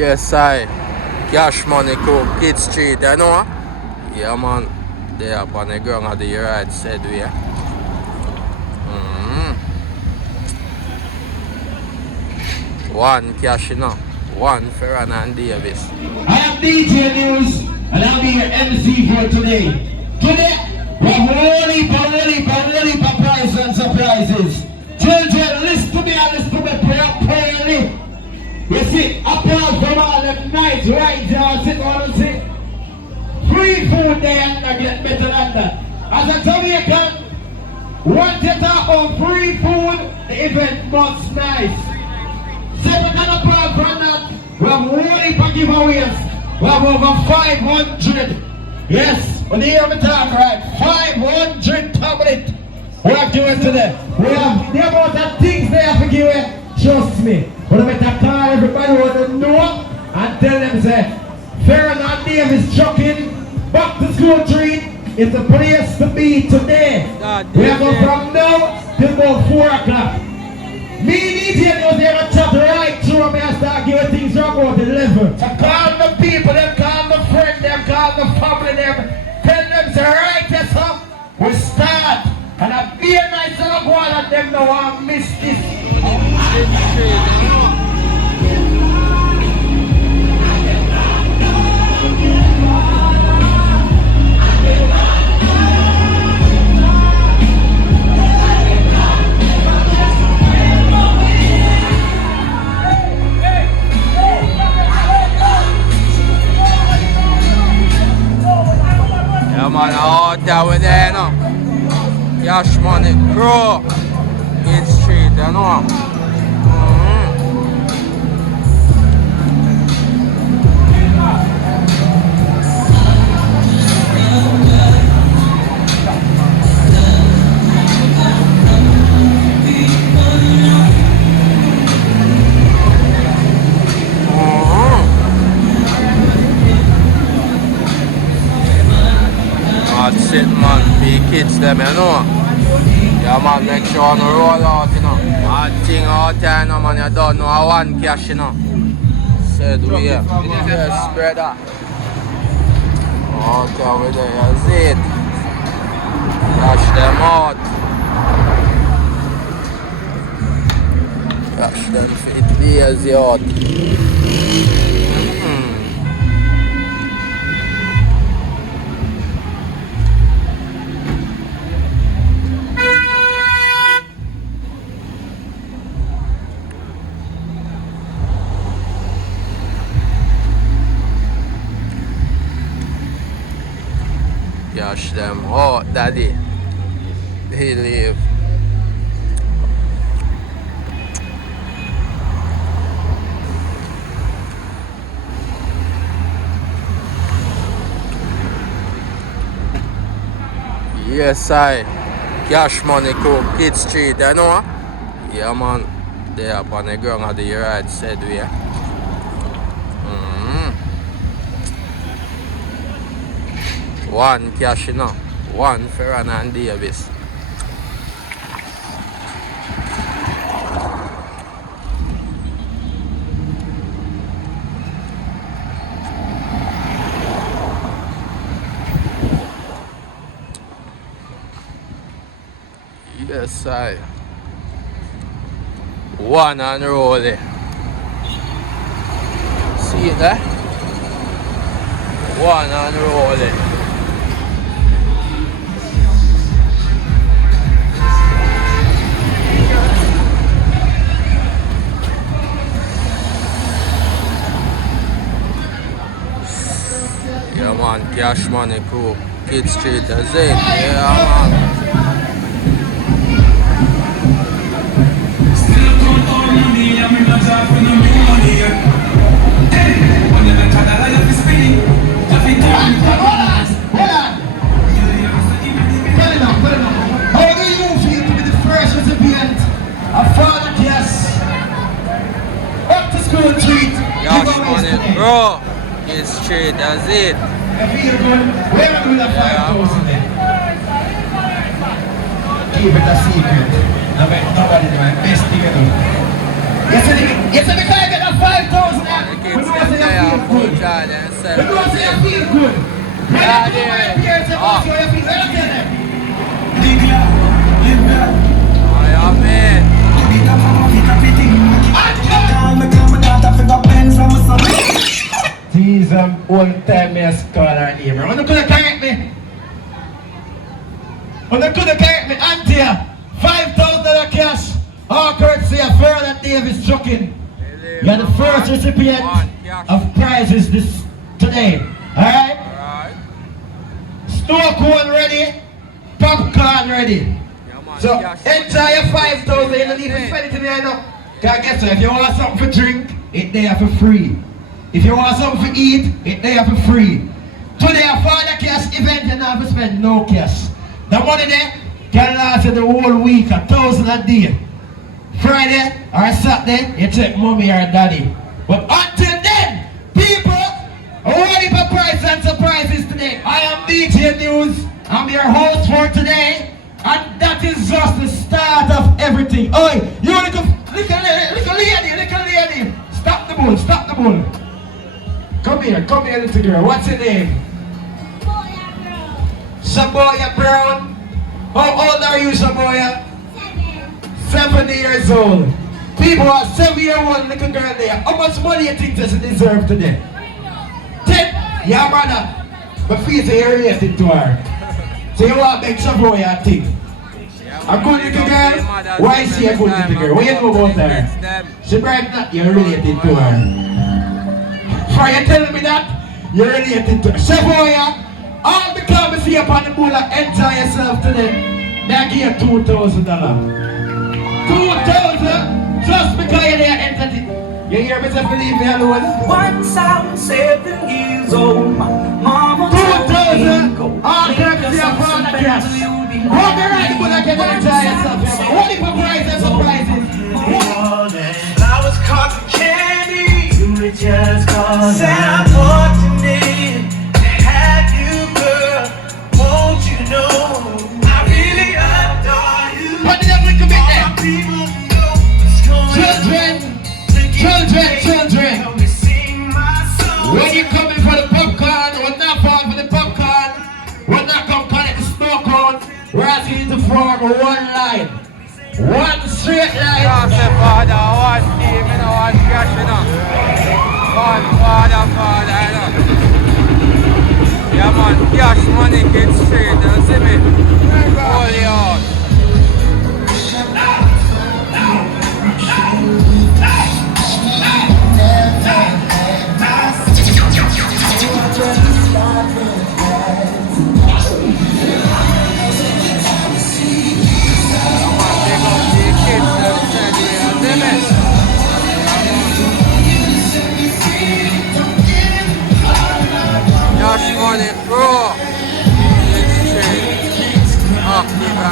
Yes, I. Cash money cook, Kids Street, you know? Yeah, man. They up on the ground of the right side way. One cash, you know. One Ferran and Davis. I am DJ News, and I'll be your MC for today. Today, we have holy prizes and surprises. Children, listen to me and listen to me properly. You see, apart from all the nights right there, sit on and say, free food there and I get better than that. As a Jamaican, once you talk about free food, the event must nice. Second and apart from that, we have holy giveaways. We have over 500. Yes, when you hear me talk, right? 500 tablets we are giving today. We have the amount of things they have to give away. Trust me. But I better call everybody want to know and tell them say, Ferran and Davis Trucking back to school treat is the place to be today. We are going from now till about 4 o'clock. Me and DJ was there to chat right through me and start giving things from about 11. So call the people, them call the friend, them call the family, them. Tell them say right yes up. We start. And I be a nice little one and them know I miss this. Yeah, man, out there with there, you know. Cash money crow. Kids Street, you know. That's it, man. Be kids them, you know. Yeah, man, make sure you roll out, you know. Hard thing out there, you know, man. You don't know one cash, you know. Said we here. Yes, brother. Out there with there, you see it. Cash them out. Cash them fit lazy out. Cash them out, daddy. They leave. Yes, I. Cash money cook, Kids Street, you know? Yeah, man. They up on the ground of the right side way. One cash, you know. One Ferran and Davis. Yes, I. One and rolling. See it there? One and rolling. Yeah, man, cash money cook, Kids Street, that's it. Yeah, man. How do you feel to be the first recipient of Father Class up to school treat? Cash money, bro. Kids Street, that's it. Feel good. Where are we with 5,000 then? Keep it a secret. Nobody do my best thing to do. Yes, I get a 5,000. The You kids know them say there you are feel full good. child and You know say you celebrate. feel good. When Yeah, you come there. my parents about you, you feel better than them. Oh, yeah, man. These old time scholar neighbor. When you could have correct me. When you could have correct me, Auntie, $5,000 cash. All courtesy of Fern and Davis Trucking. You are the first recipient of prizes this today. Alright? Alright. Snow cone ready, popcorn ready. Yeah, man. So Cash enjoy your 5,000. You don't need to spend it to me, I know. Cause guess what? If you want something for drink, it there for free. If you want something for eat, it there for free. Today a Father Cash event, you don't have to spend no cash. The money there can last you the whole week, 1,000 a day. Friday or Saturday, you take mommy or daddy. But until then, people, are ready for prize and surprises today. I am DJ News. I'm your host for today. And that is just the start of everything. Oi, you little lady. Stop the bull. Come here, little girl. What's your name? Saboya Brown. How old are you, Saboya? 70 years old. People are 7-year-old little girl there. How much money you think does she deserve today? 10? Yeah, brother. But fees are related to her. So you want to make Saboya think. A good little girl? Why is she a good little girl? What you know about her? She bright not, you're related to her. For you telling me that, you're related to her. Saboya, all the comments here upon the bull, enjoy yourself today. Now give you $2,000. 2,000 just because you're there entity. You hear me say believe me alone? Once I was 7 years old, my mama 2,000 all courtesy of Father Cash. Hold the right foot and get enjoy yourself. What if a prize and surprises? I was caught the candy. You were just caught. Said I'm fortunate to have you, girl. Won't you know I really adore you? What did I commit there? People know what's going on. Children. Help me sing my song. When you coming for the popcorn, we're not falling for the popcorn. We're not going to connect the snow cone. We're asking you to form one line. One straight line. Can't say father, one team, you know, one cash, you know. One father, you know. Yeah, man, cash money gets straight, you see me? Hold it out. Cash money, bro. It's straight. Active, you know.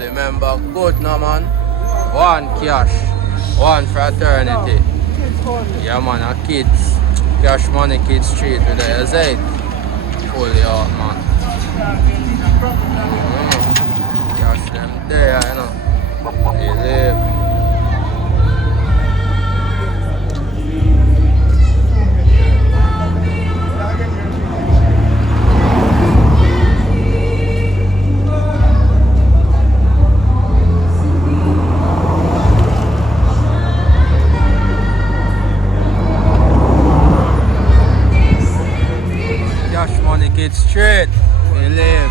Remember, good no man. One cash, one fraternity. Yeah man, a kids. Cash money, kids street with the Z. Fully out man. Cash them there, you know. They live. Cash money, kids straight. They live.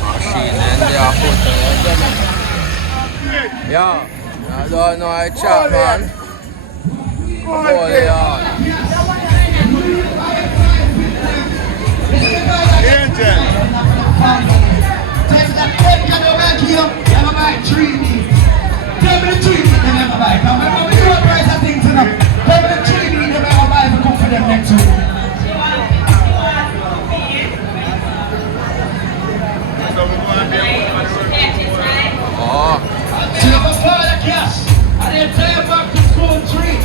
Machine and they are put know I chat, man. Holy hard. Angel. Take that head, can you back here? Never mind, treat me. Tell me the treat me, they never buy. Come on, we do a price of things enough. Tell me the treat me, they never buy if I come for them next week. Oh. So you can buy the cash, and then pay back to school treat.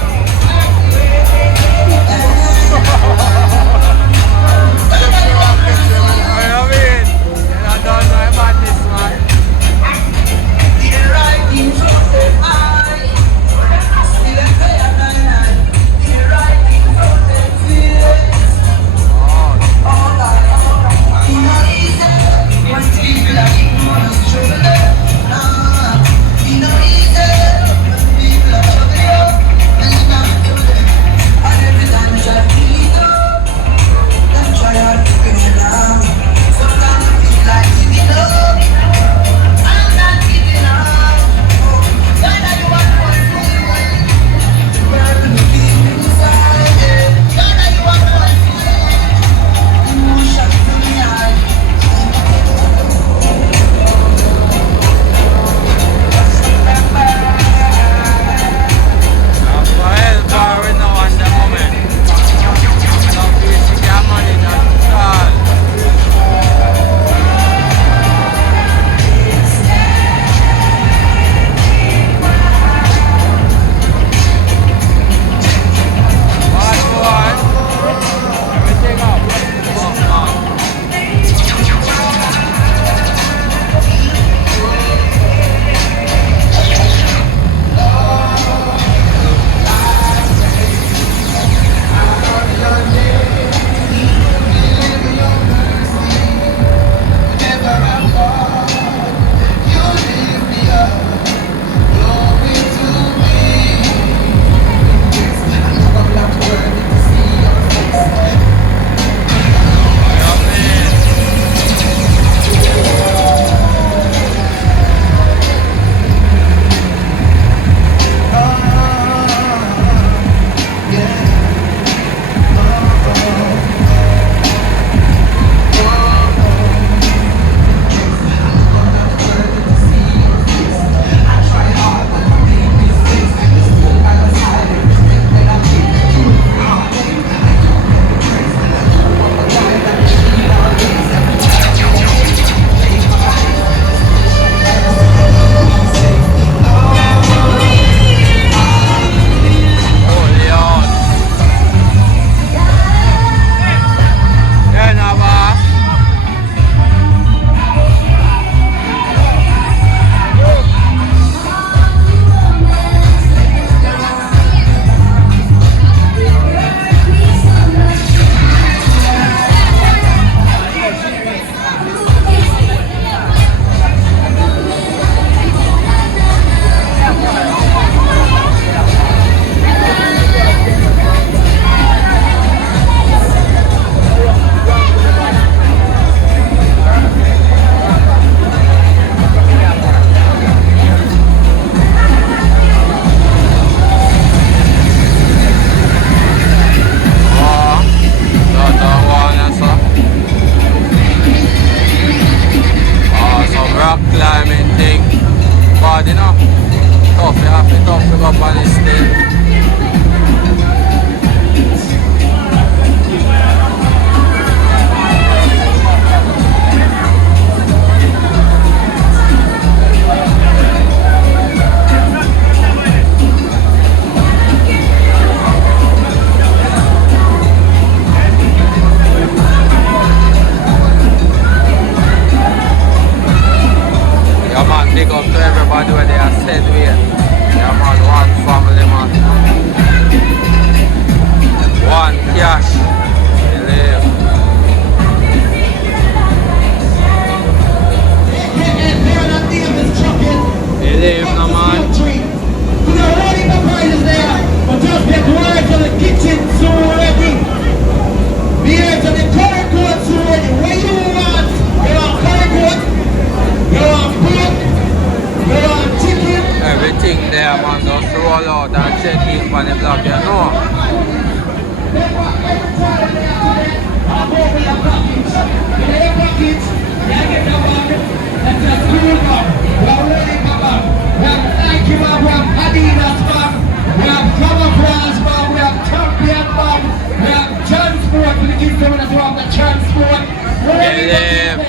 partners who have the transport. Yeah.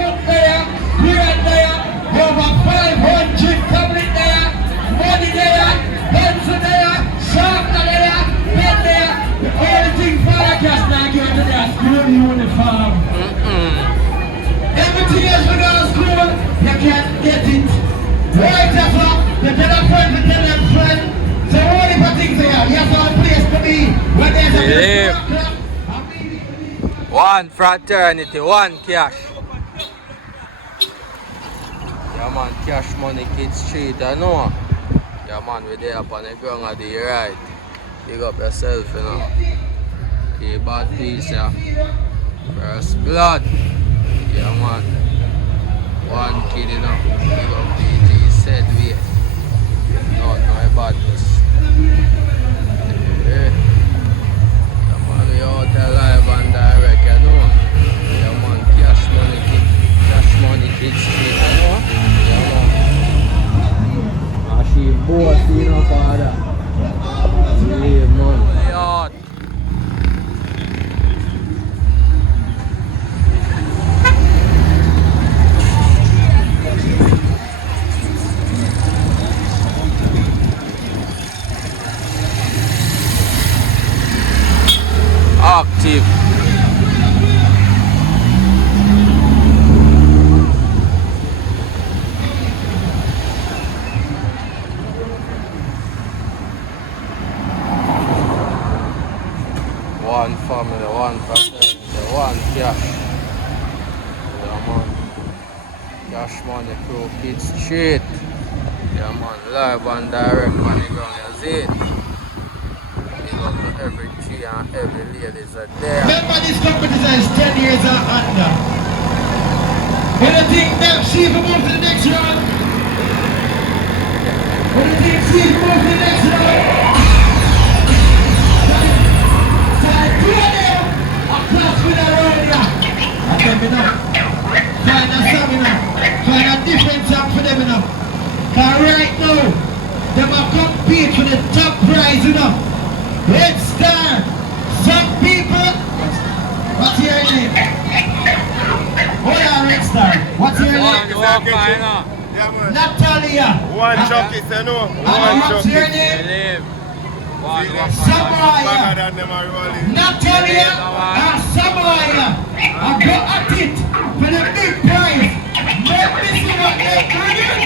Up there, here and there, over 500 coming there, money there, pencil there, sharpener there, pen there. The only thing forecast now going to that school uniform. Everything else for the school, you can't get it. Right after, you tell a friend, you tell a friend. So only for things there, you have a place to be. When there's a Yeah. One fraternity, one cash. Yeah man, cash money kids street, I know. Yeah man, we there up on the ground of the right. Pick up yourself, you know. Keep bad peace, yeah. First blood. Yeah man. One kid, you know. Pick up PG said we. No badness. Yeah. Yeah man, we out alive and direct, you know. Yeah man, cash money kids street, you know. Yeah man. She both, you know, father. Yeah man. Out. Active. One family, one fraternity, one cash. Yeah man. Cash money crew kids street. Yeah man, live and direct money ground, you see it. Big up to every tree and every ladies are there. Remember this competition is 10 years and under. When you think that she will move to the next round? When you think she will move to the next round? Find a song, you know. Find a different song for them, you know. Cause right now, they will compete for the top prize, you know. Red Star. Some people. What's your name? Hold on, Red Star. What's your name? Natalia. One Truckist, you know. And what's your name? Samaya. Natalia and Samaya. I go at it for the big prize. Let me see what they're doing.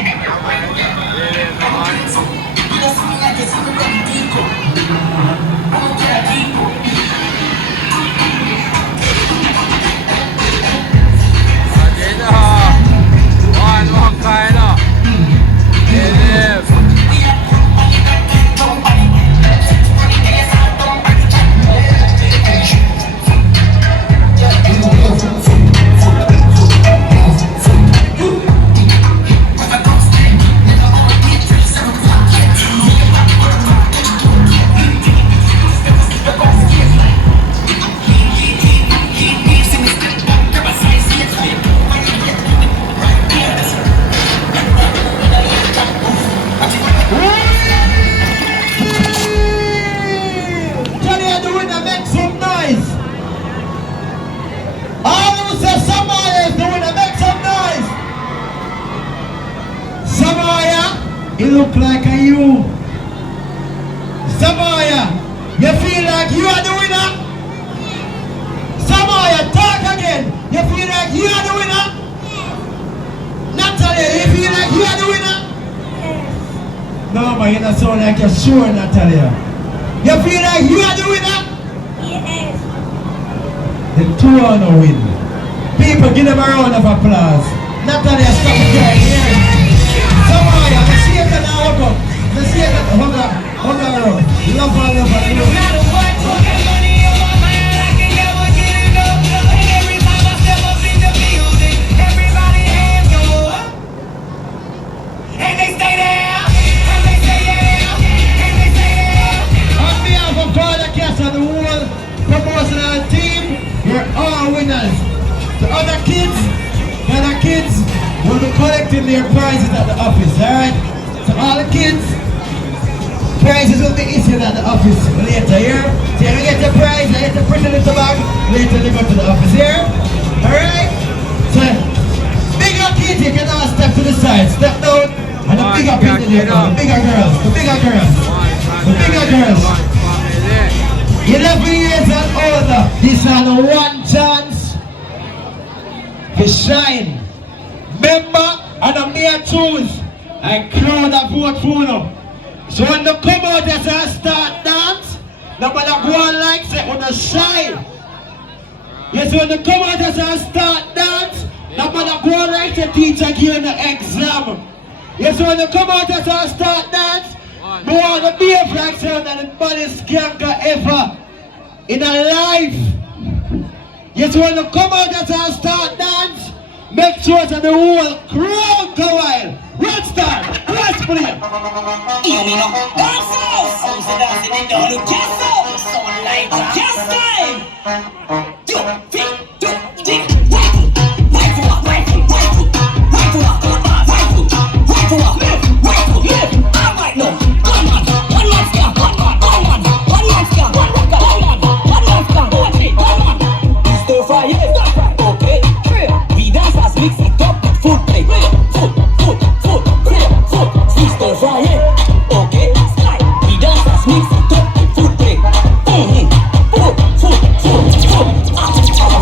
One kind of. It look like a you. Samaya, you feel like you are the winner? Samaya, talk again. You feel like you are the winner? Natalia, you feel like you are the winner? No, man, you don't sound like you're sure, Natalia. You feel like you are the winner? Yes. The two are no win. People, give them a round of applause. Natalia, stop again. Yeah. Samaya, I see it now. Let's see it. Hold on. Love her. No matter what, talking money on my mind, I can never get enough. And every time I step up in the building, everybody hands go up. And they stay there, and they stay there, and they stay there. On behalf of Father Cass and the whole promotional team, you're all winners. The other kids will be collecting their prizes at the office, alright? So all the kids, prizes will be issued at the office later here. So you get your prize, you get your pretty little bag, later they go to the office here. Alright? So, bigger kids, you can all step to the side, step down, and the bigger people there come, the bigger girls, the bigger girls, the bigger girls. 11 years and older, this is the one chance to shine. Remember, and I'm here choose, I crowd a vote for you. So when they come out as I start dance, nobody go on like say on the shine. Yes, when they come out as I start dance, nobody go on like the teacher give the exam. Yes, when they come out as I start dance, no one to be a flag sound and the baddest skanker ever in a life. Yes, when they come out as I start dance, make sure that the whole crowd go wild. Let's start. Let's play. You know, dance house. Who's the dancing in the look? Just up. Sound like just time. Do, tick, do, tick. Right to up, right to up, right to up, right to up, right to left. All right, no. One man scam, one man scam, one man scam, 2 3, one man. Stir fry, yeah, okay. We dance as mix it up with food play. Stir fry, yeah, okay. Slide. We dance as mix it up with food play. Food.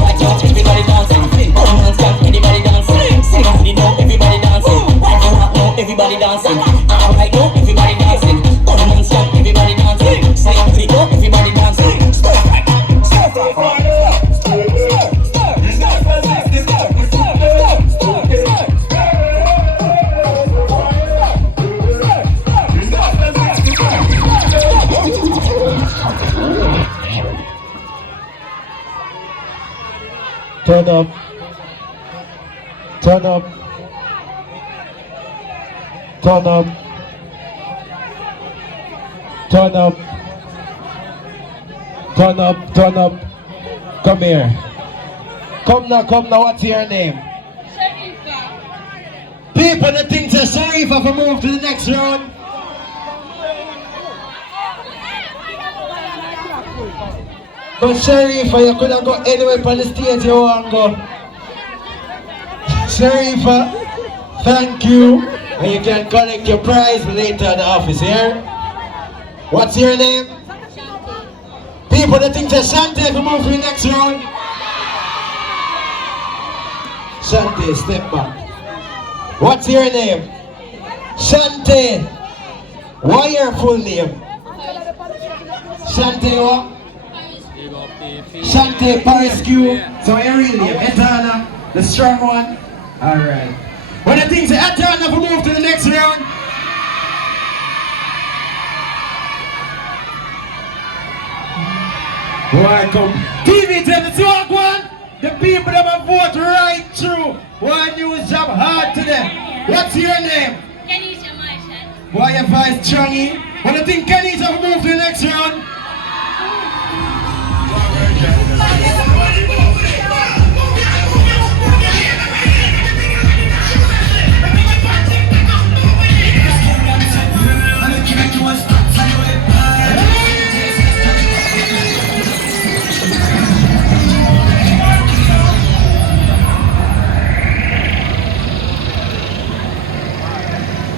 Right now, everybody dancing. One man scam, anybody dancing. Sing, you know, everybody dancing. Right now, everybody dancing. All right, now, everybody dancing. One man scam, everybody dancing. Sing, you know, everybody dancing. Stir fry, stir fry. Turn up. Turn up. Turn up. Turn up. Turn up. Turn up. Come here. Come now, what's your name? Sharifa. People that think that Sharifa will move to the next round. But Sharifa, you couldn't go anywhere on the stage you want to go. Sharifa, thank you. And you can collect your prize later at the office here. What's your name? People that think that Shante will move to the next round. Shante, step back. What's your name? Shante. What your full name? Shante what? Shante Pariscue. So your real name, Etana, the strong one. Alright. When the things that Etana will move to the next round. Welcome. TV tell the talk one. The people that will vote right through. One news job hard to them. What's your name? Kenisha Marshall. Why your voice strong? When the thing Kenisha will move to the next round.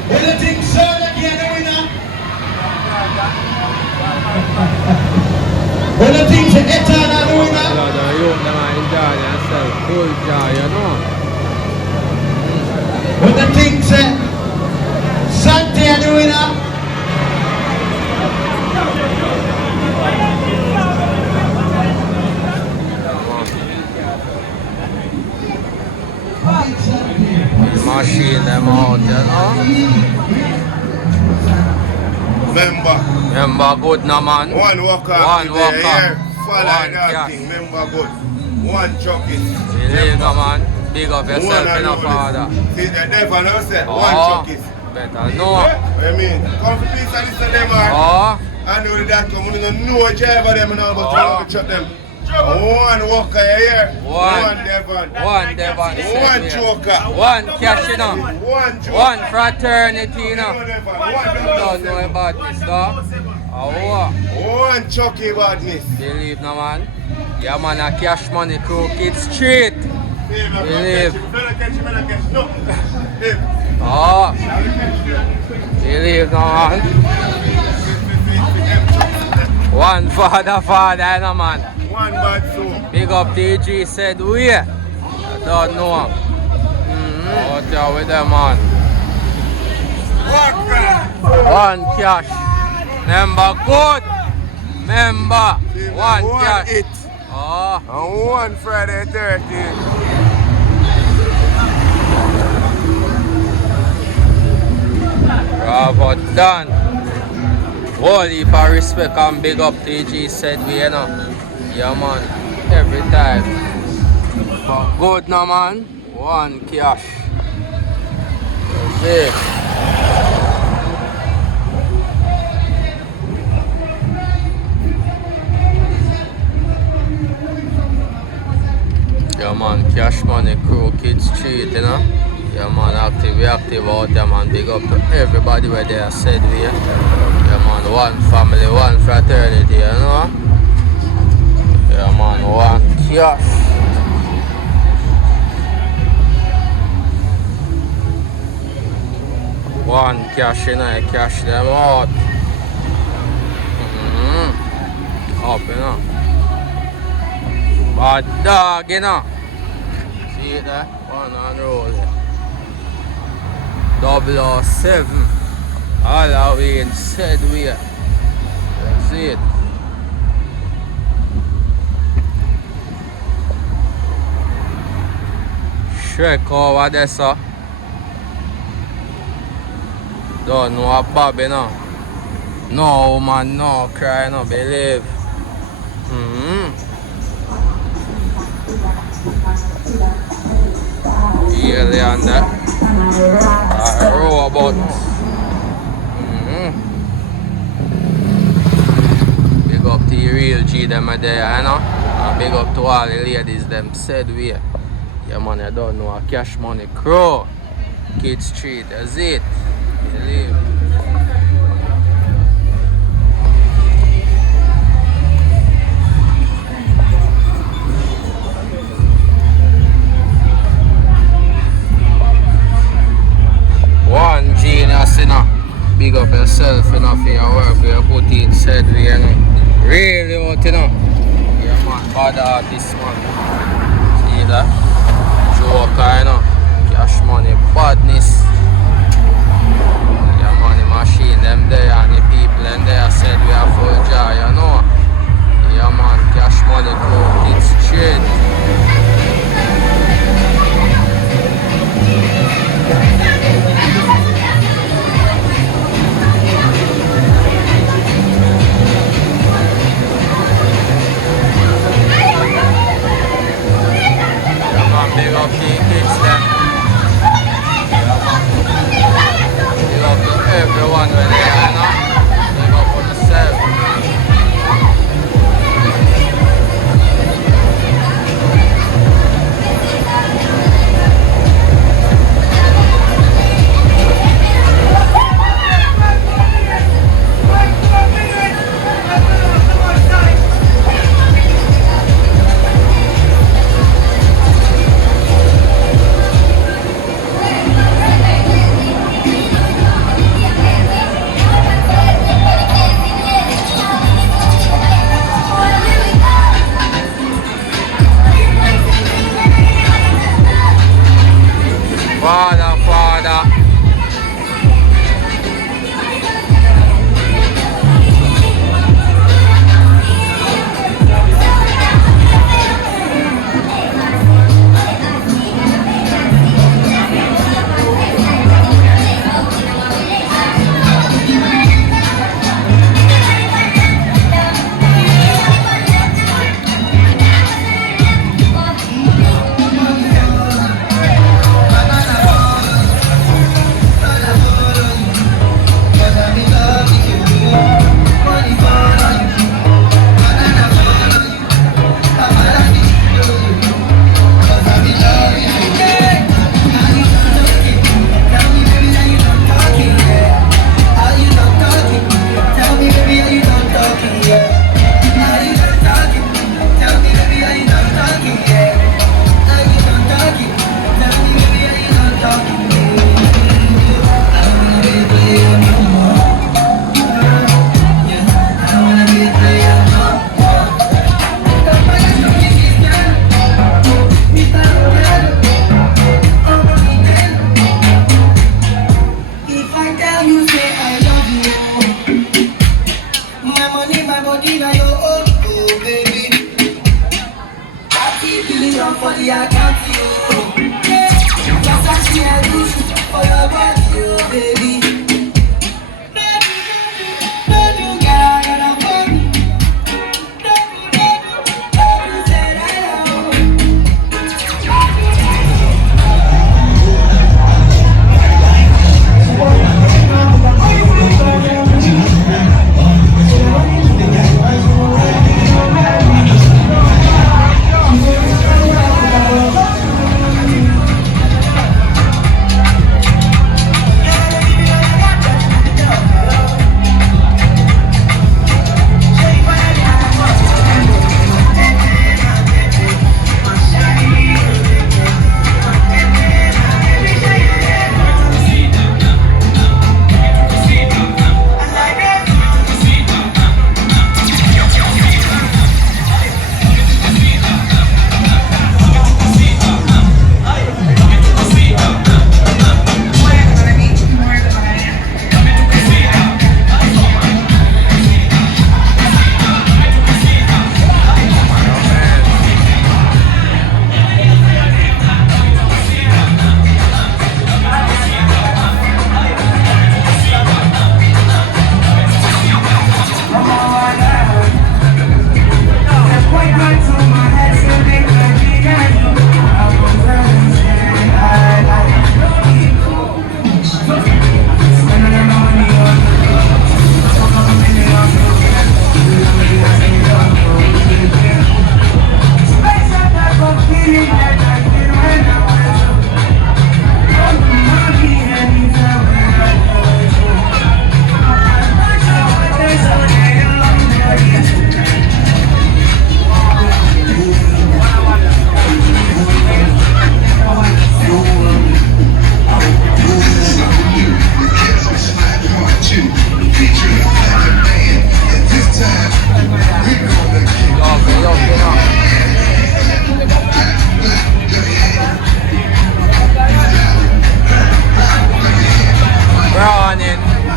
When the thing sound again, the winner. When the thing say Etana, the winner. When the thing say Sante, the winner. Machine them out, you know. Remember good no man. One walker. One walker. Follow One that cash. thing. Remember good. One Truckist. Illegal man. Big up yourself in a father. See the devil now said Oh, one Truckist. better know. I mean, come for peace and listen to them man. Oh, I know that come, we don't know driver them now, but we have to shut them. One Walker, you hear? One. Devon. One Devon. One Joker. One cash, you know. One Joker. One fraternity, you know. Devon. Don't know about this, dog. One Chucky badness. Believe no, man. Yeah, man, a cash money crew, Kid Street. Believe. Oh. Believe no, man. One father, you know, man. One bad soul. Big up TG said we. I don't know. Out there with them, man. One cash. Member good. Member. One cash. It. Oh. And one Friday 13th. Bravo done. Whole heap of respect and big up TG said we, you know. Yeah, man. Every time. But good no, man. One cash. That's it. Yeah, man. Cash money crew, Kids Street, you know. Yeah, man. We active out there, man. Big up to everybody where they are said we. Yeah, man. One family, one fraternity, you know. Yeah, man. One cash. One cash, you know. Cash them out. Up, you know. Bad dog, you know. See it there? One on roll there. 007. Halloween said we. That's it. Shrek over there, sir. Don't know a Bobby, no. No, man, no cry, no believe. Yearly on that. Robot. Big up to the real G them are there, you know. And big up to all the ladies them said we. Yeah, man, I don't know a cash money crew. Kid Street, that's it. Believe. One genius, you know. Big up yourself, you know, for your work you put in, said we, you know. Really out, you know. Yeah, man, bad artist, man. See that? Joker, you know. Cash money, badness. Yeah, man, the machine, them there, and the people, them there said we are full joy, you know. Yeah, man, cash money, go, it's straight. Big up the kids then. Big up to everyone where they are now. Big up for yourself. I come to you. That's actually I do for your body, oh baby.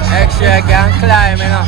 Extra can climb, you know.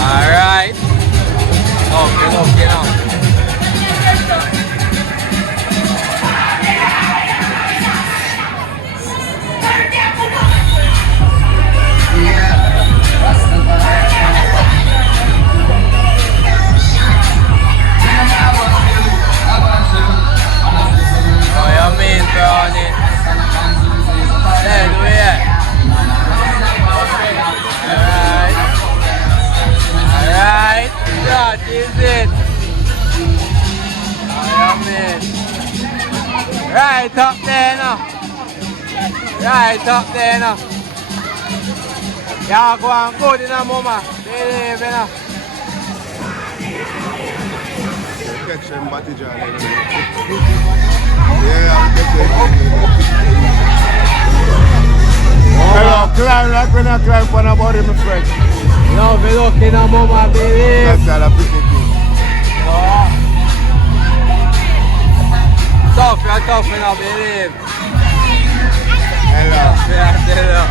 Alright. Okay now. Oh, you mean brownie? Hey, do it. Alright, that is it. I am in. Right up there now. Right up there now. Yeah, go and good in a moment. Believe in a. Catch them body jar. Yeah, I'll get hello, climb like when I climb on a body, my friend. No, we look in a moment, baby. That's all a pretty thing. Tough, you're tough enough, baby. Hello. Yeah, hello.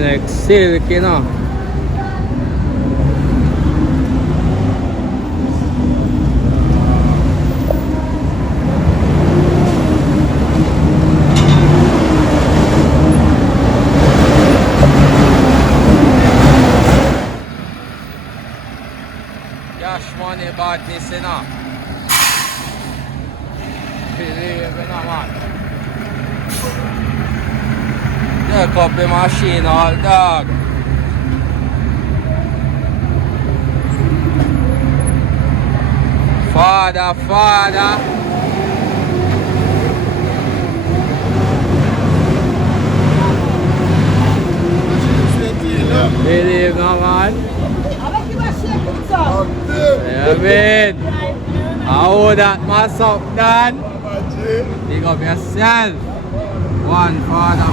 Next silk, you know. Cash money badness, you know. Believe it, man. Take up the machine, all dog. Father. Believe no man. Yeah, man. How that mess up done? Dig up yourself. One father.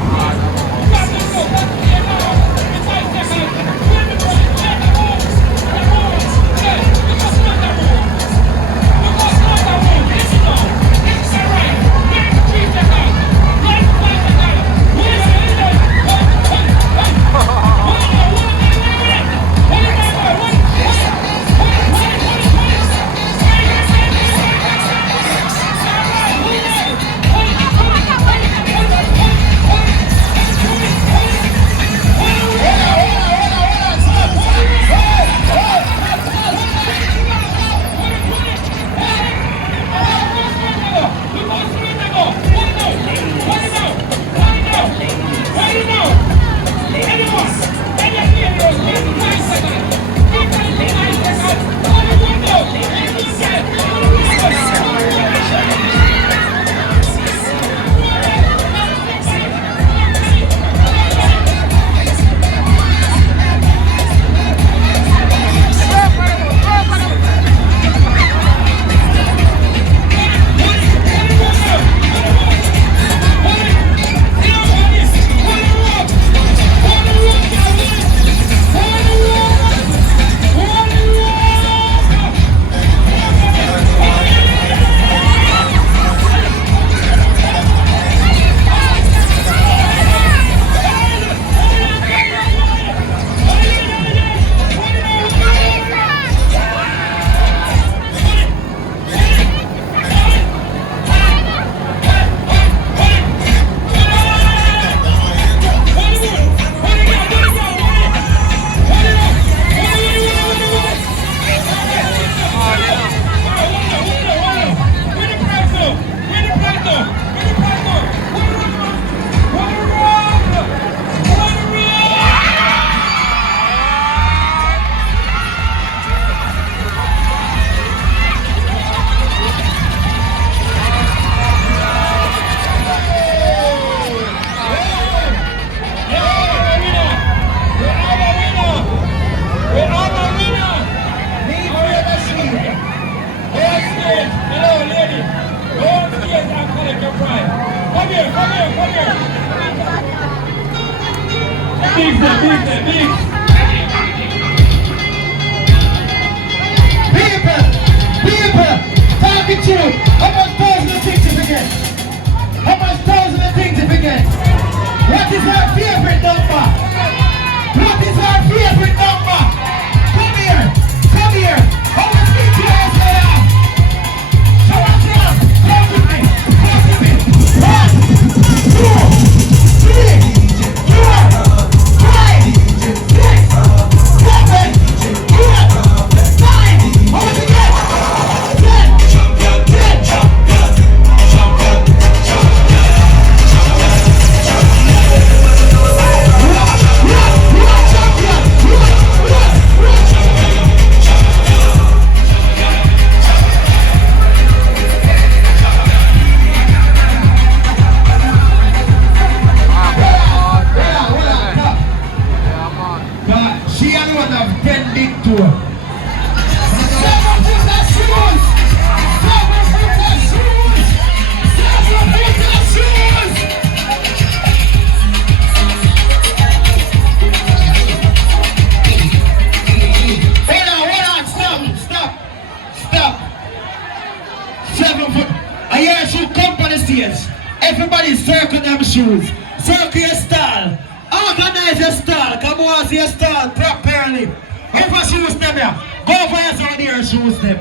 circle them shoes. Circle your style. Organize your style. Come on, see your style properly. Over shoes them here. Go over your zone here shoes them.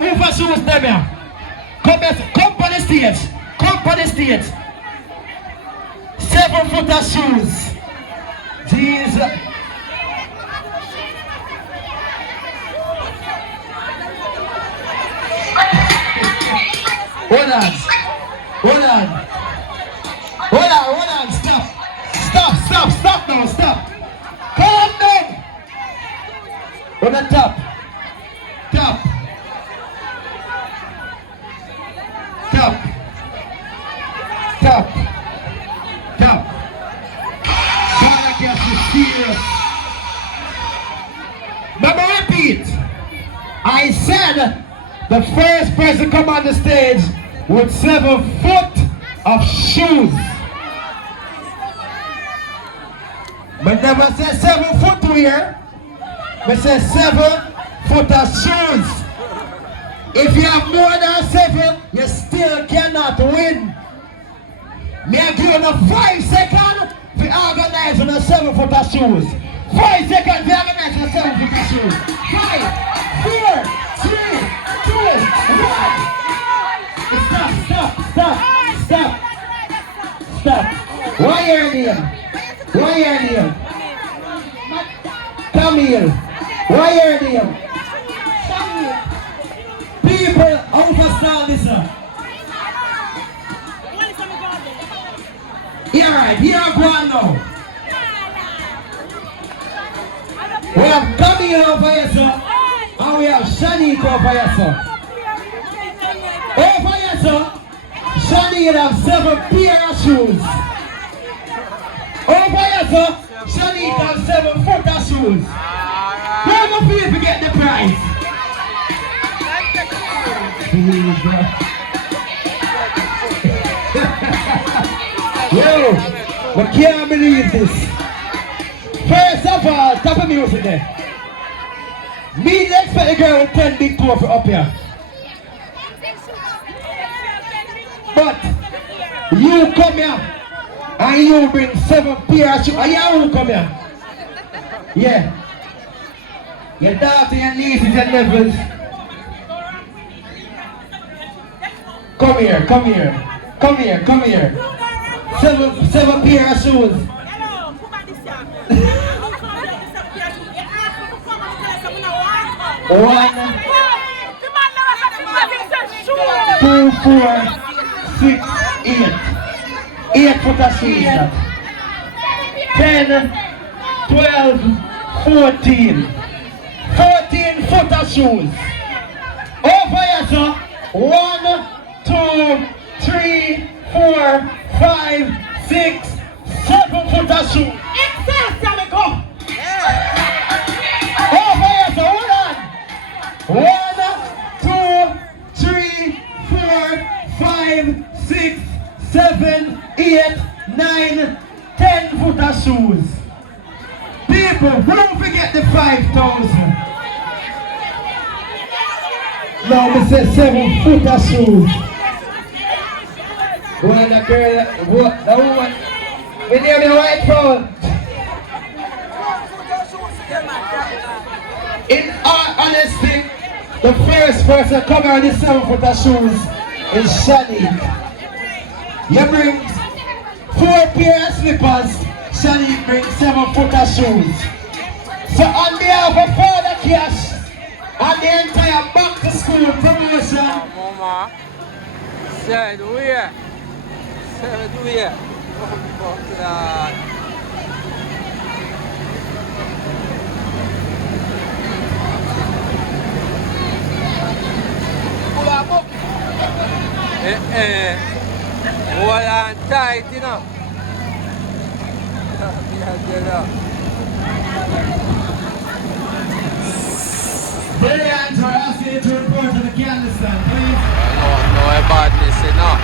Over shoes them here. Come on the stage. Come on the stage. 7-footer shoes. Jesus. Hold on. Stop now, stop. Calm down. On the top. Top. God, I guess it's serious. But repeat. I said the first person come on the stage with 7 foot of shoes. But never say 7 foot here. But say 7 foot of shoes. If you have more than 7, you still cannot win. May I give you 5 seconds to organize on a 7 foot of shoes. 5 seconds to organize on a 7 foot of shoes. 5, 4, 3, 2, 1. Stop. Why your name? Come here. Why your name? People, understand this. Here I go now. We have Camille over here, sir. And we have Shanique over here, sir. Over here, sir. Shanique have 7 pair of shoes. Over here, sir. Shanique have 7 foot of shoes. Where go feel to get the prize? Yo, I can't believe this. First of all, top of music there. Me expect a girl with 10 big toe for up here. But you come here and you bring 7 pair of shoes. Are you come here? Yeah. Your daughter, your nieces, and nephews. Come here. 7 pair of shoes. 1, 2, 4, 6, 8. 8 foot of shoes. 10, 12, 14. 14 foot of shoes. Over here, sir. 1, 2, 3, 4, 5, 6, 7 foot of shoes. Excess, shall we go? Over here, sir. Hold on. 1, 2, 3, 4, 5, 6, 7, 8, 9, 10 foot of shoes. People, don't forget the 5,000. Now we say 7 foot of shoes. When the girl, the woman, we name the white phone. In all honesty, the first person coming on the 7 foot of shoes is Shanique. You bring 4 pair of slippers, Shanique brings 7 foot of shoes. So on behalf of Father Cash and the entire back to school promotion, Mama, said we. Oh, God. Hold on tight, you know. Brilliant, we're asking you to report to the candle stand, please. No badness, you know.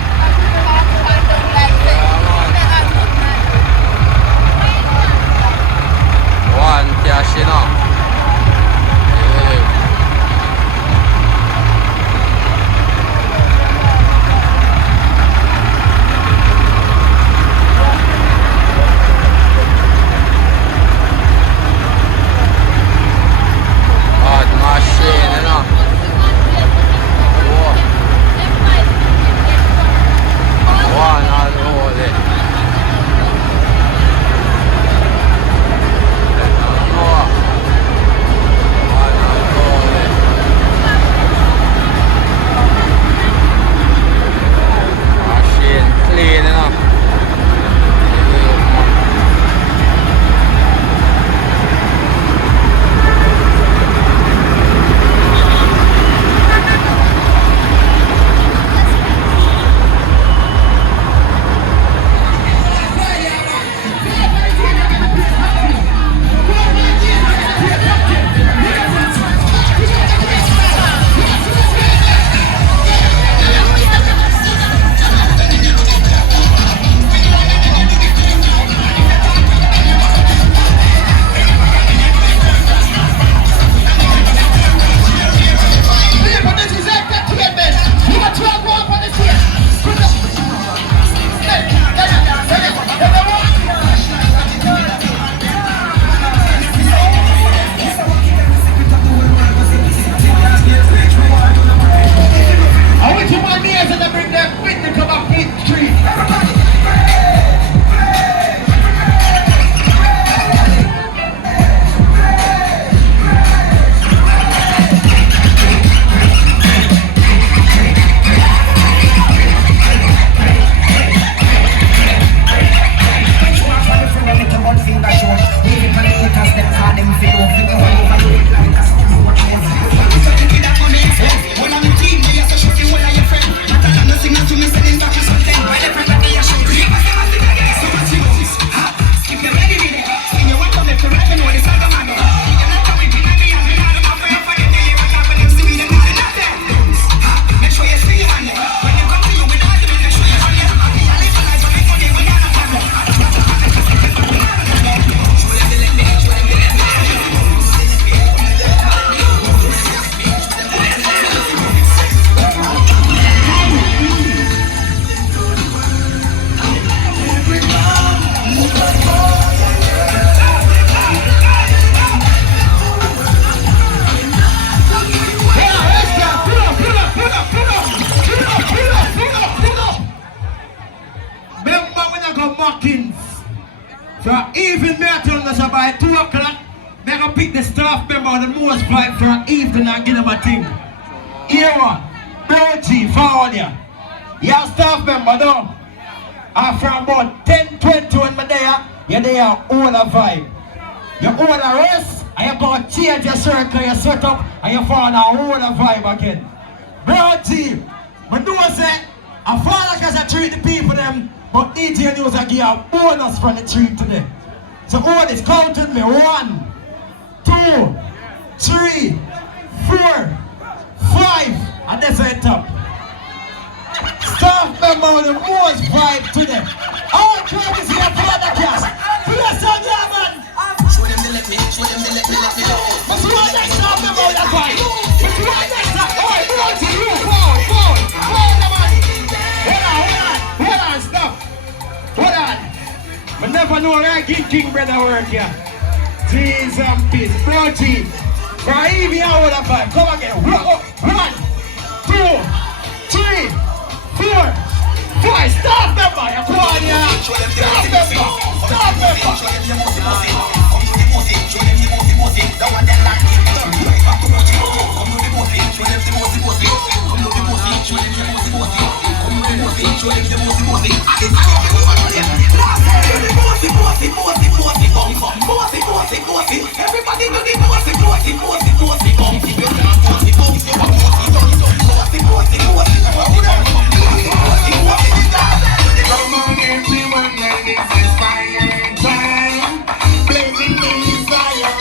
One cash, you know. Hawkins. So even me I tell us about 2 o'clock, they're gonna pick the staff member the most vibe for evening and give them a thing. Here one, Brody, forward here. Your staff member though. After about 10-20 when I'm there, you're there all a vibe. You all a rest, and you go change your circle, you set up, and you fall a whole a vibe again. Brody, I do say, I fall like as I treat the people them, but DJ News I give a bonus for the treat today. So all this, count with me. 1, 2, 3, 4, 5, and that's the top. Staff member the most vibe today. All Truckist here for the cash. Do that sound, yeah, man. Show them the let me, show them the let me. But you want that staff member with that vibe. But you want that staff. Oh, you want to do forward, man. Hold on, stop. Hold on. We never know where King brother work here. Jeez and peace. Bro, G. For even hour of vibe. Come again. 1, 2, 3, 4, 5. Stop member. You go on here. Stop member. Stop member. Everybody do the bossy. Come on everyone, this is fire time. Blazing is fire.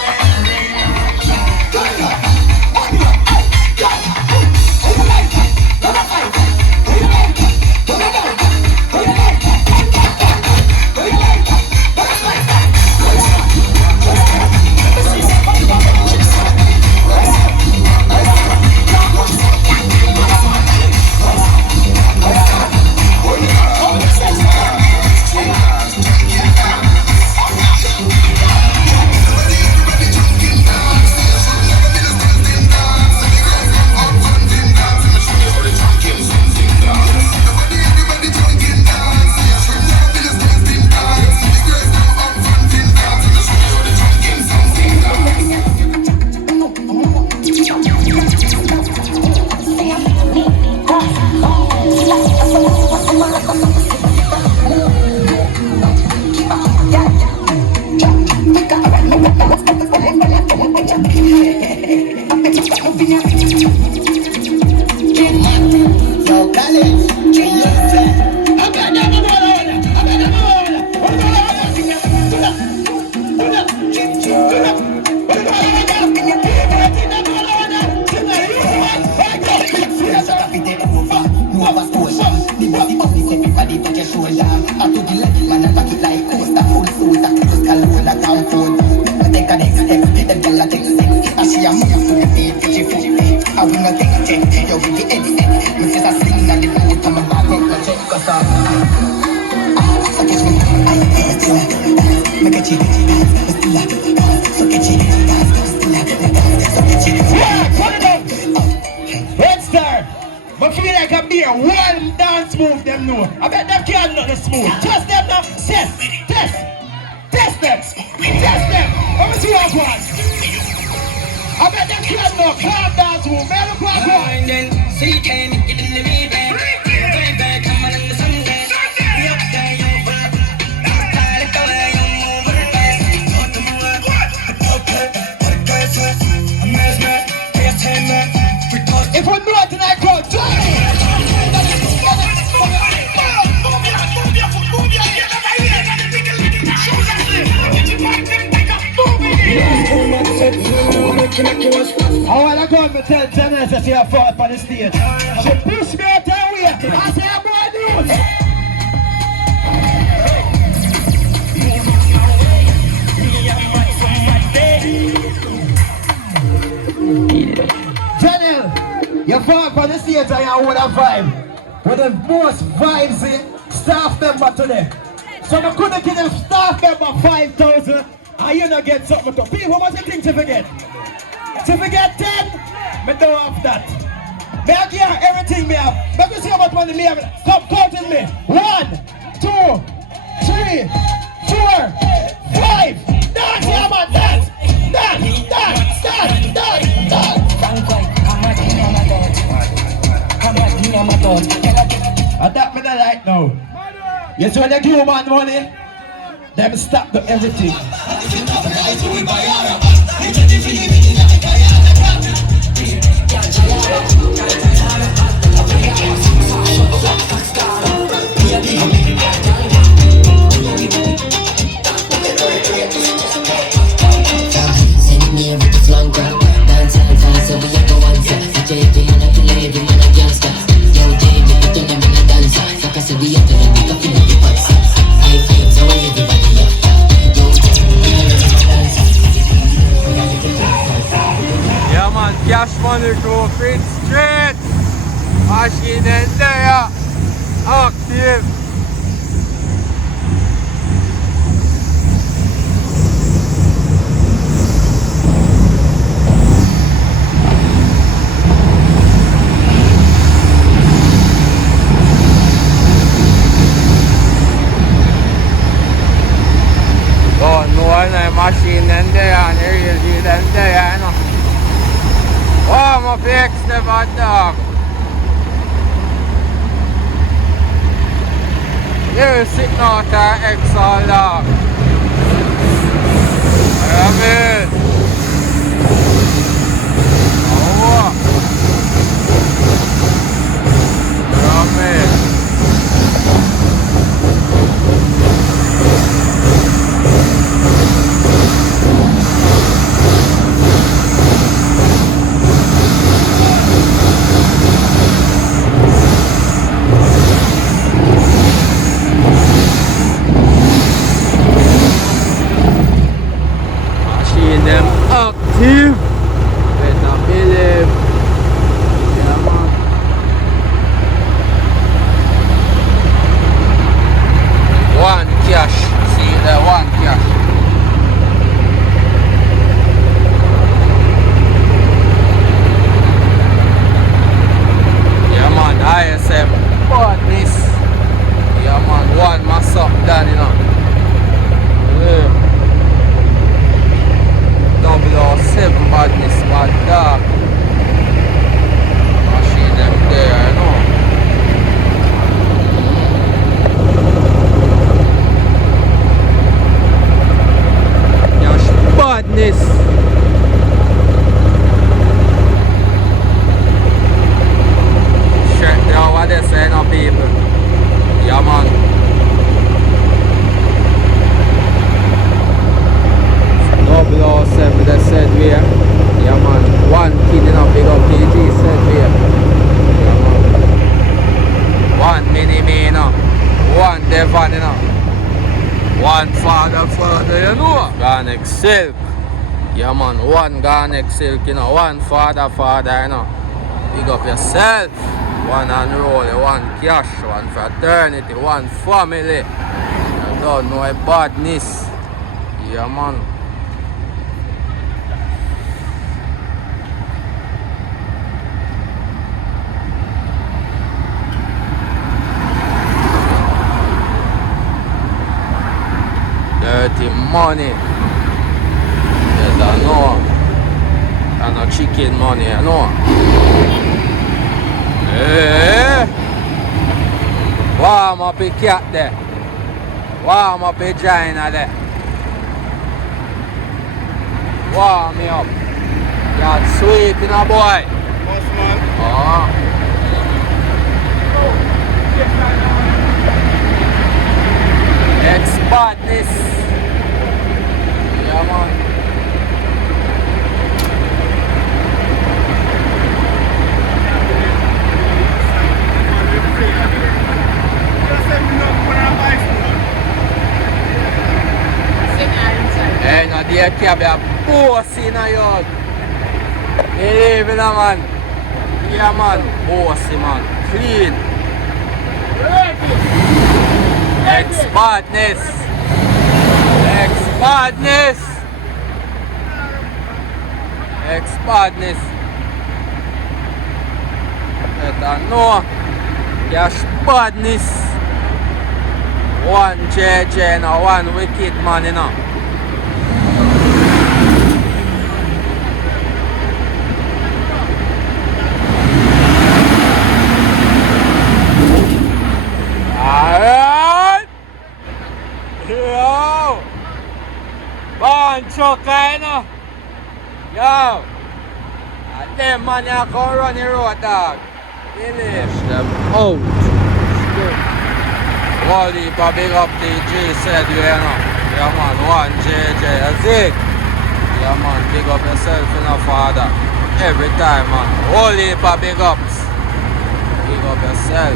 One dance move them know. I bet them can't know the smooth. Just them now. Test them. Let me see what one. I bet them can't know. Calm dance move. Man, look what one. See you came, get in the meeting. Going back, come on in the Sunday. We up there, you fuck. Tired of going, you move with the best. What the move? Okay, what a guy said. Amazement, entertainment. If we know it tonight, go. I want to go and tell Janice that she have fought for the stage. She pushed me out her way. I say, I'm going to Janelle, you fought for the stage and you want a vibe. With the most vibes staff member today. So I couldn't give them staff member 5,000 and you not get something to people. What you think to forget? To forget 10? Me don't have that. Me I give everything me have. Let me see how much money me have. Come count with me. 1, 2, 3, 3, 4, 5. Dance, yeah, man, dance. Dance, dance, dance, dance, dance. And that me not like now. Yes, when they give man money, them stop the everything. Yeah man, cash money go quick straight. Machine in there. Active. Don't know any machine in there and the real deal in there, you know. Oh, my fix never dog. You're sitting out there, Exxon dog. I mean. Oh. I mean. Them active. Better believe. Yeah man. One cash. See the one cash. Yeah man, ISM badness. Yeah man, one mass up done, you know. Yeah. 007 badness, bad dog. Machine them there, you know. Yash badness. Check down what they say now, people. Yeah man. 007 that said we yeah man, one kid in a big up PG said we yeah man, one mini me you know, one Devon you know, one father you know, Garnet Silk, yeah man, one Garnet Silk you know, one father you know, big up yourself, one unroll, one cash, one fraternity, one family, you don't know a badness, yeah man. Dirty money. Yes, I know. And no chicken money, I know. Hey. Warm up a cat there. Warm up a vagina there. Warm me up. You're sweet in a boy. Boss man. Oh. Ex-badness. Yeah man. Hey, no there can be a boss in a yard. Hey, even a man. Yeah man, bossy man. Clean. Ex-badness. Ex-badness. Ex-badness. Better know. Cash badness. One JJ, you know, one wicked man, you know. Alright! Yo! Born trucker, you know. Yo! And them man, you come run the road, dog. Finish them out. All heap of big up DJ said, you know. Yeah, man, one JJ, that's it. Yeah, man, big up yourself, you know, father. Every time, man. All heap of big ups. Big up yourself.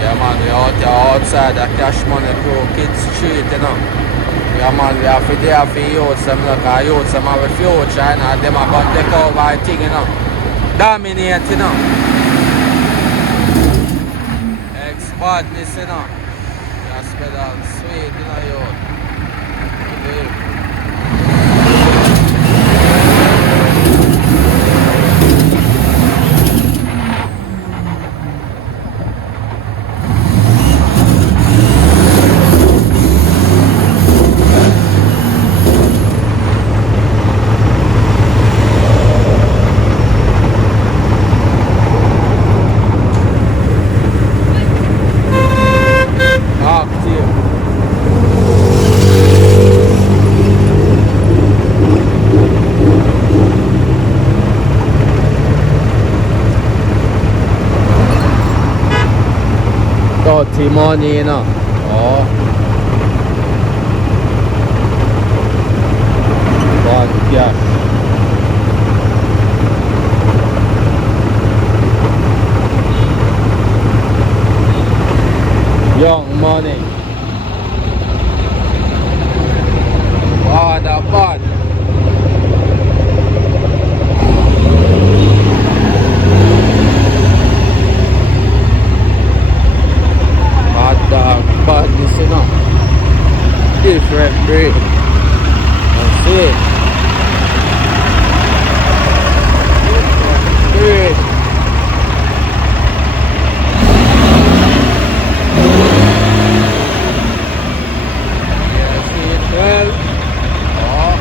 Yeah, man, we out here outside the Cash Money Crew Kids Street, you know. Yeah, man, we have to there for youths, them look at youths, them have a future, you know. Them are going to take over a thing, you know. Dominate, you know. Ex-badness, you know. Just better sweet, you know, youth. Dirty money, you know. Oh. One cash. Young money. Bad, bad. Badness, you know. Different breed. That's it. Different breed. Yeah, see it well. Oh.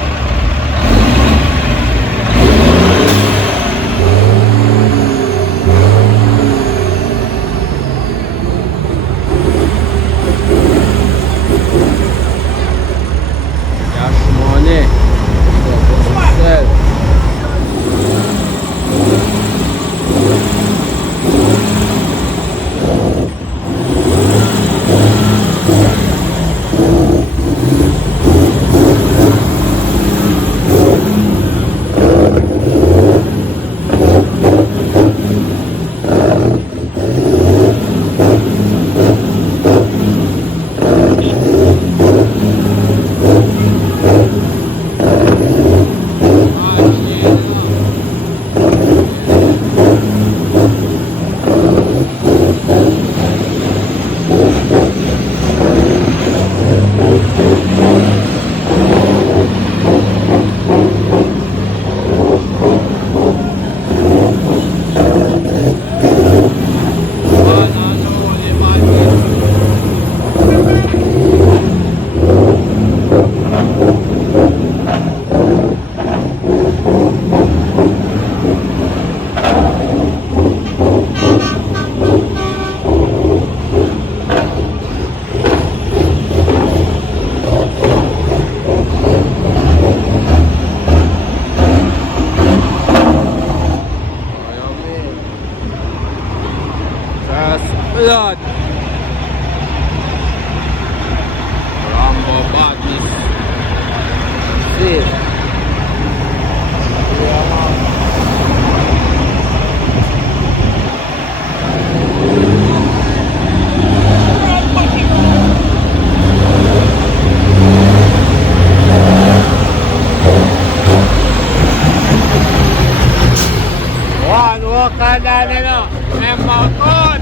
blood. Rambo badness. See. One walk on down, you know. Remember, good.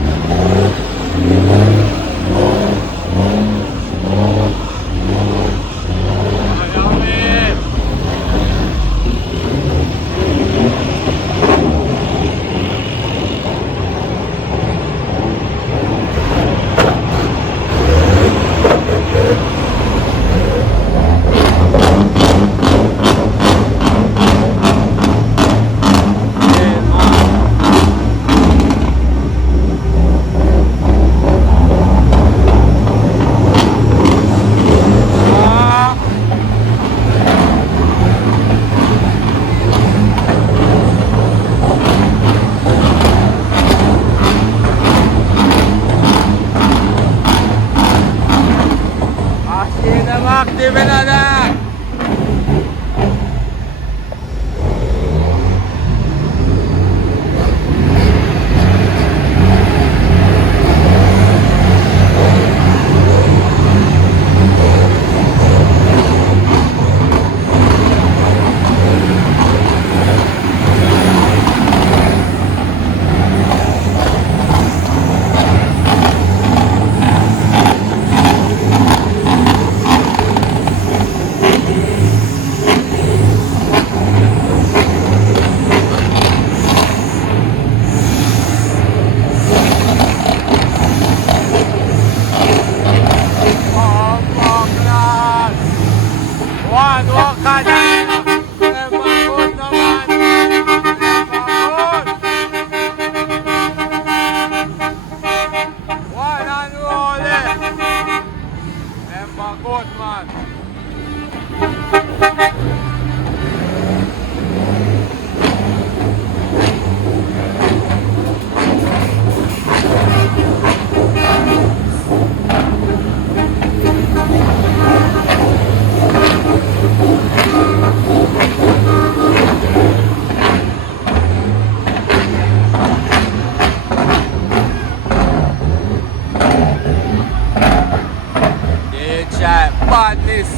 badness.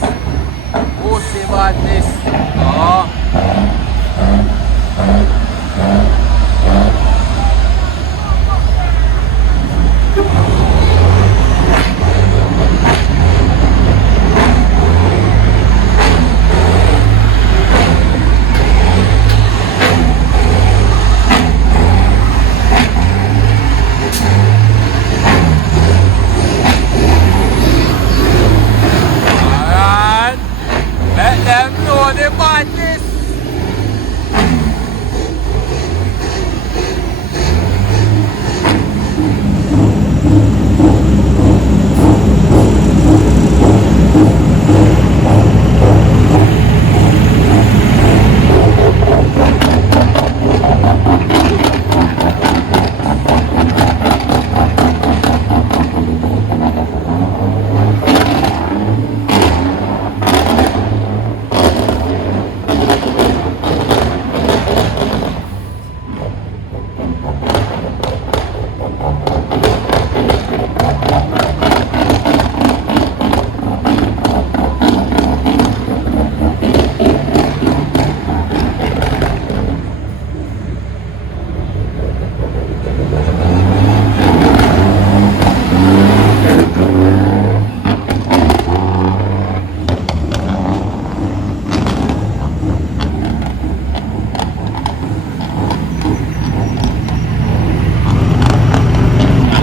Pussy badness. Oh. Let them know the badness.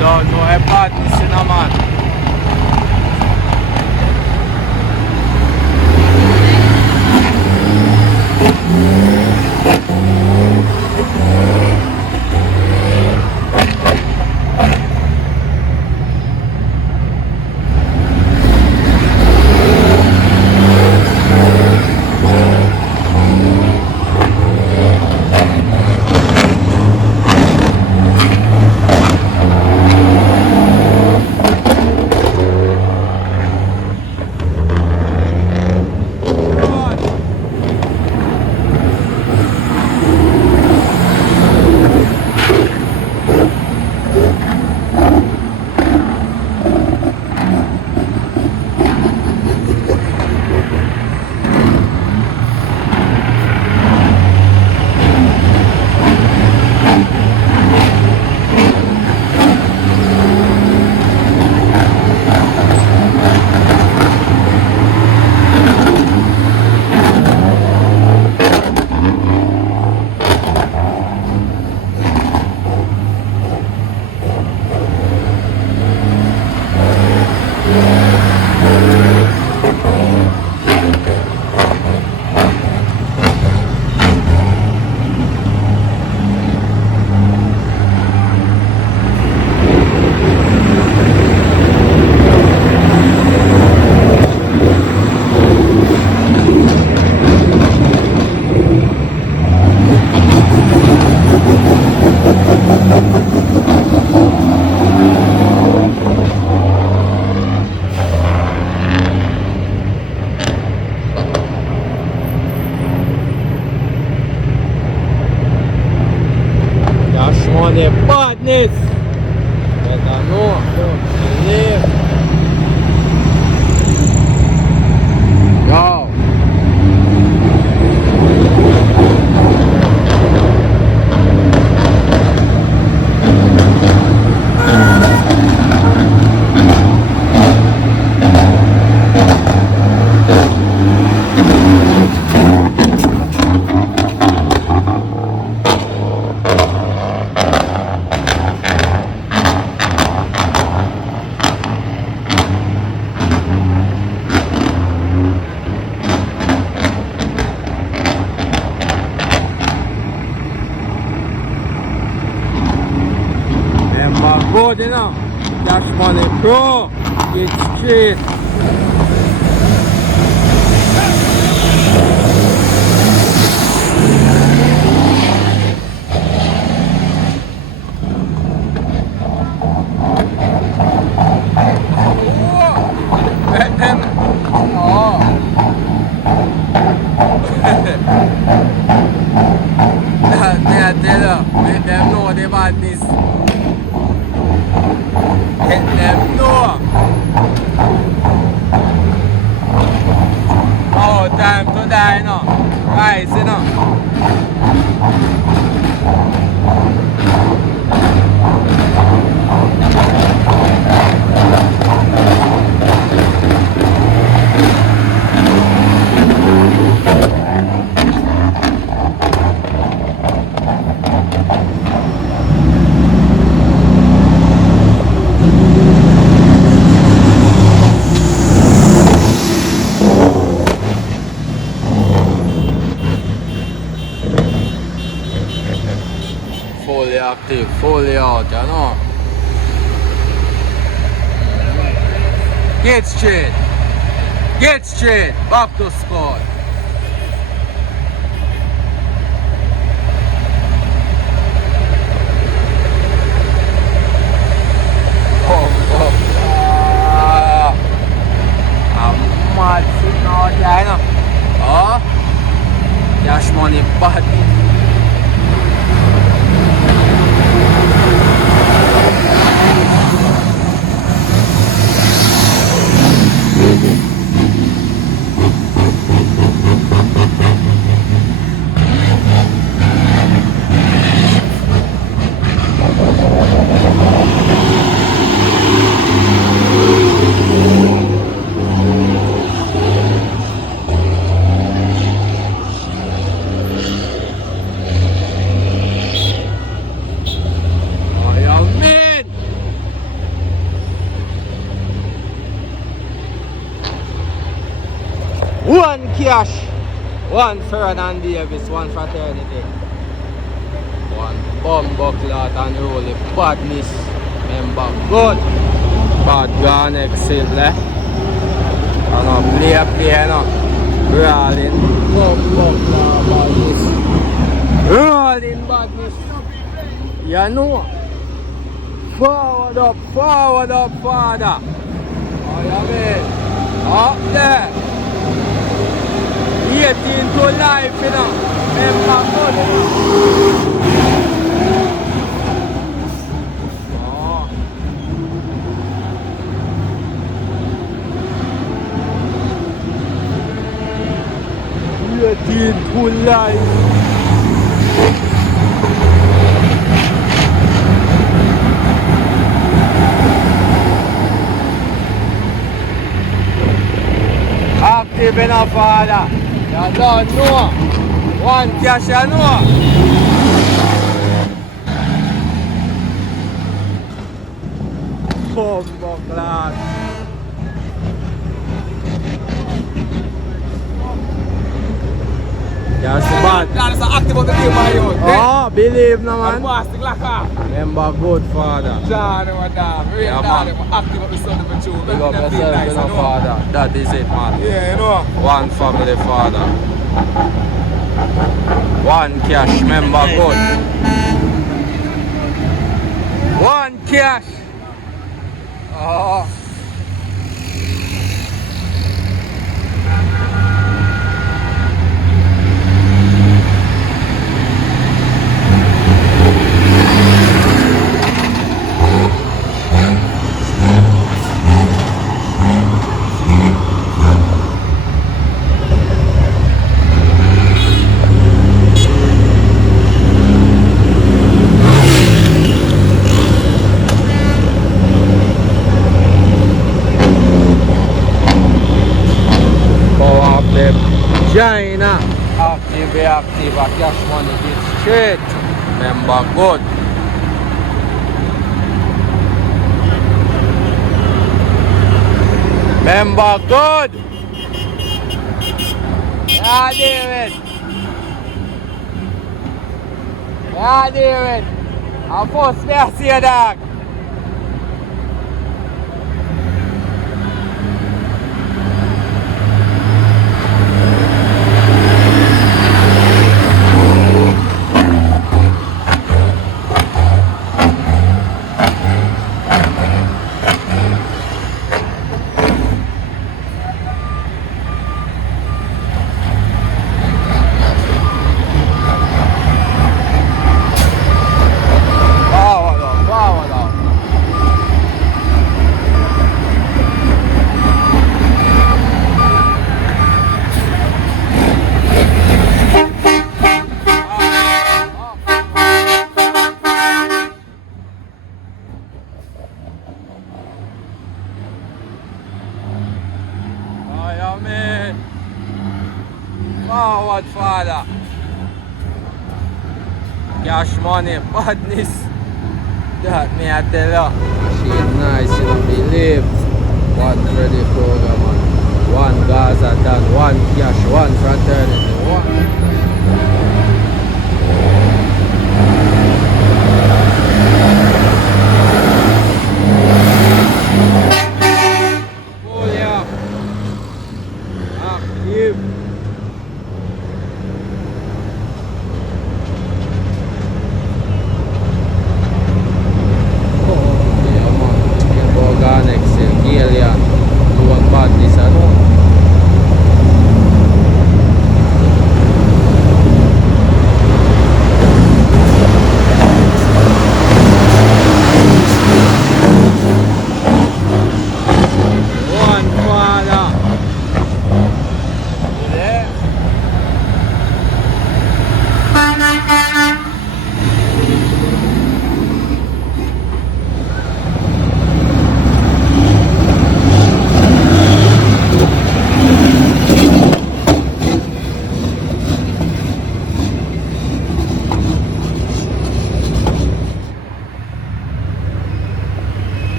Don't know a badness in a man. On the badness. Better know. Live. Yo. Good enough. Cash Money Pro. Get straight. Let them know the badness. Let them know. active, fully out, you know. Get straight. Get straight. Back to score. I'm mad sitting out there, you know. Oh, cash money bad. One cash, one Ferdinand Davis, one fraternity, one bumbuckler and roly badness. Remember, good, bad gone excellent. And a play, no, brawling, bumbuckler badness, rolling badness. You know, forward up, father. Oh, you mean, up there. 18 to life, you know. Remember, good, you know. Oh. To life. Active enough, father. You don't know. One cash, you know. Bumbo class. That's bad. That's active on the game, my youth. Oh, believe no man. I'm fasting like that. Remember, good father. John, what that? Real Yeah, darling, man. active on the son of a tune. Big up yourself, you know, father. That is it, man. Yeah, you know. One family, father. One cash, remember, good. One cash. Oh. China. Active, cash money gets straight. Remember, good. Remember, good. Yeah, David. Yeah, David. I'm supposed to see a dog. Forward, father. Cash money, badness. That me I tell you. She nice, you don't believe. One Freddy program, man. One Gaza done, one cash, one fraternity, one.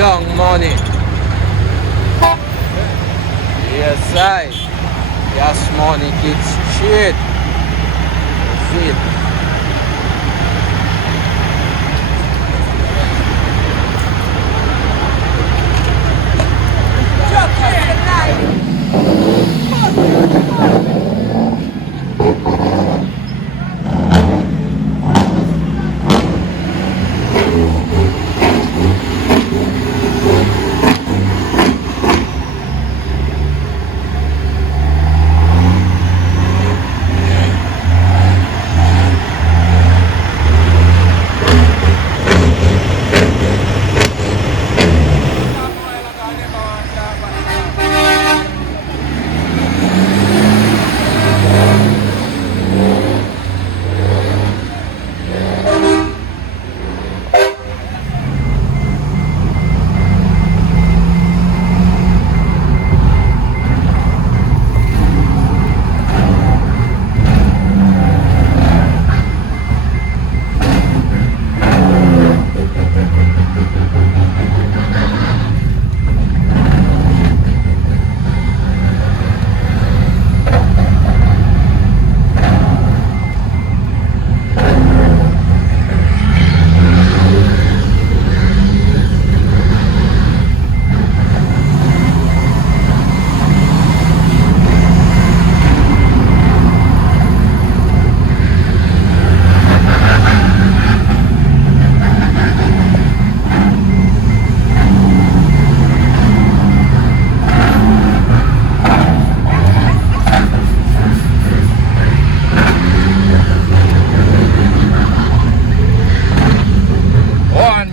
Young money. Yes, I. Yes, money kids shit. That's it.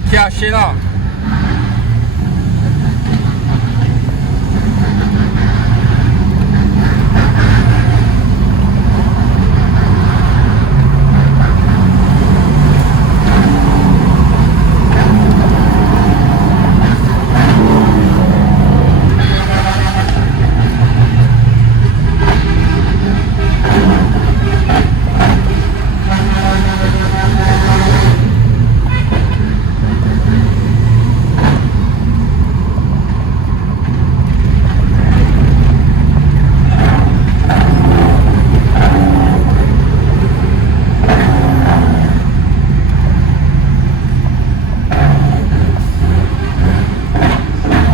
Cash, you know.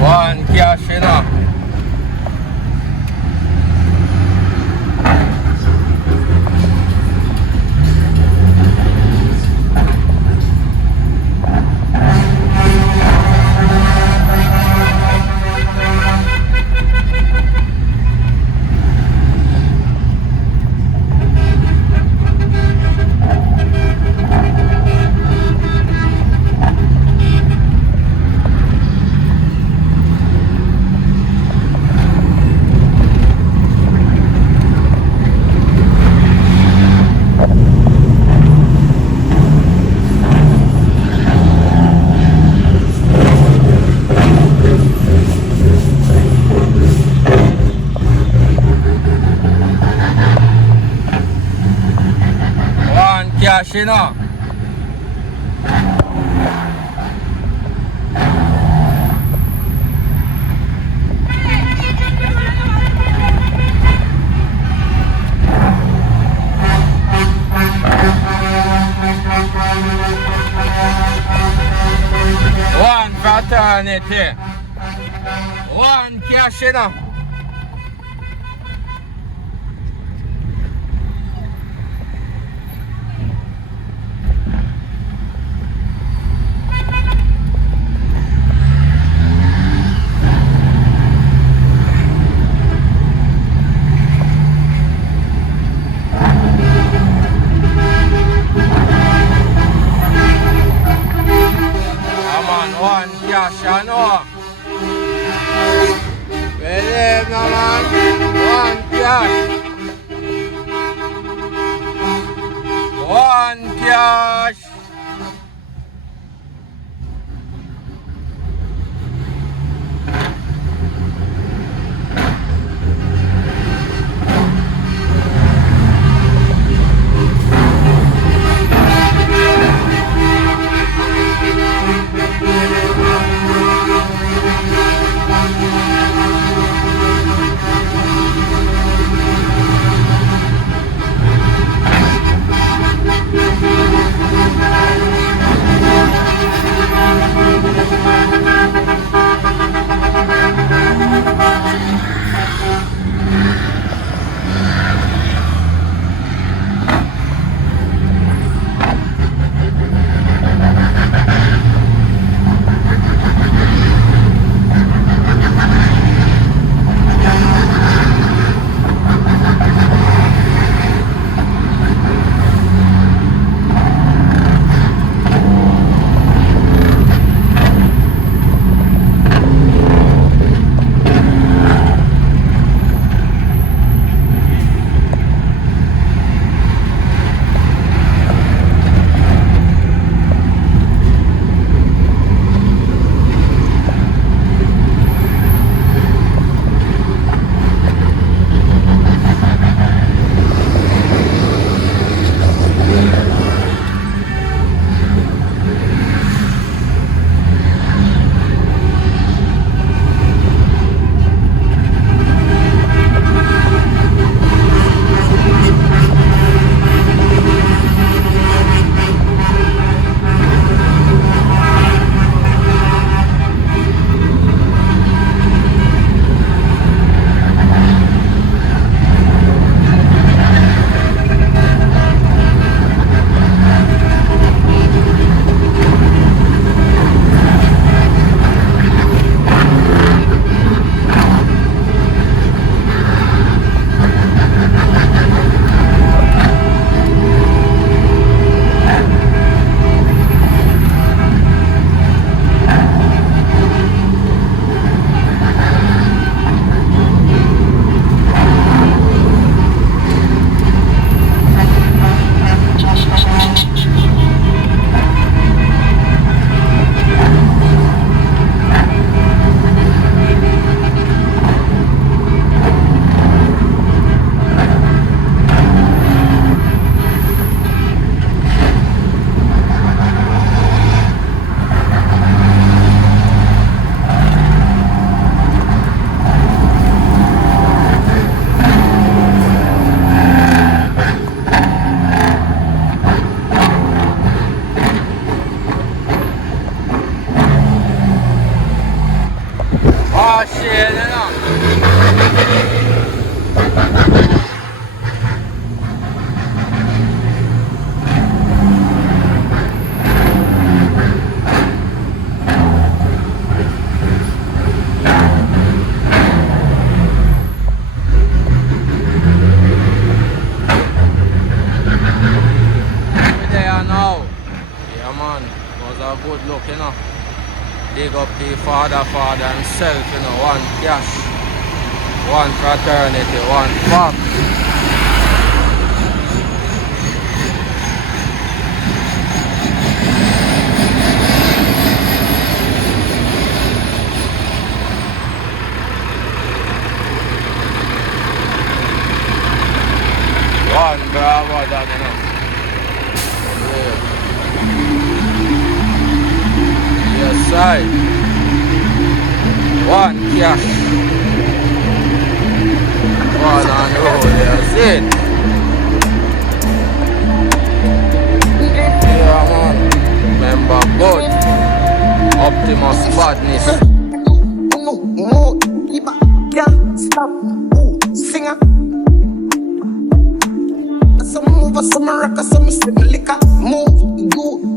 One cash, you know. Cash, you know. One fraternity. One cash, you know. One cash, I know. Believe no man. One cash. One cash. a shade, you know. We're there now. Yeah, man. It was a good look, you know. Dig up the father himself, you know. One cash, one fraternity, one pop. One bravo done, you know. Yeah. Yes, side. One cash. One on the road, that's it. Yeah, man. Remember, good. Optimus badness. No more, can't stop. Ooh, singer. Some move, some rock, some slip liquor. Move, you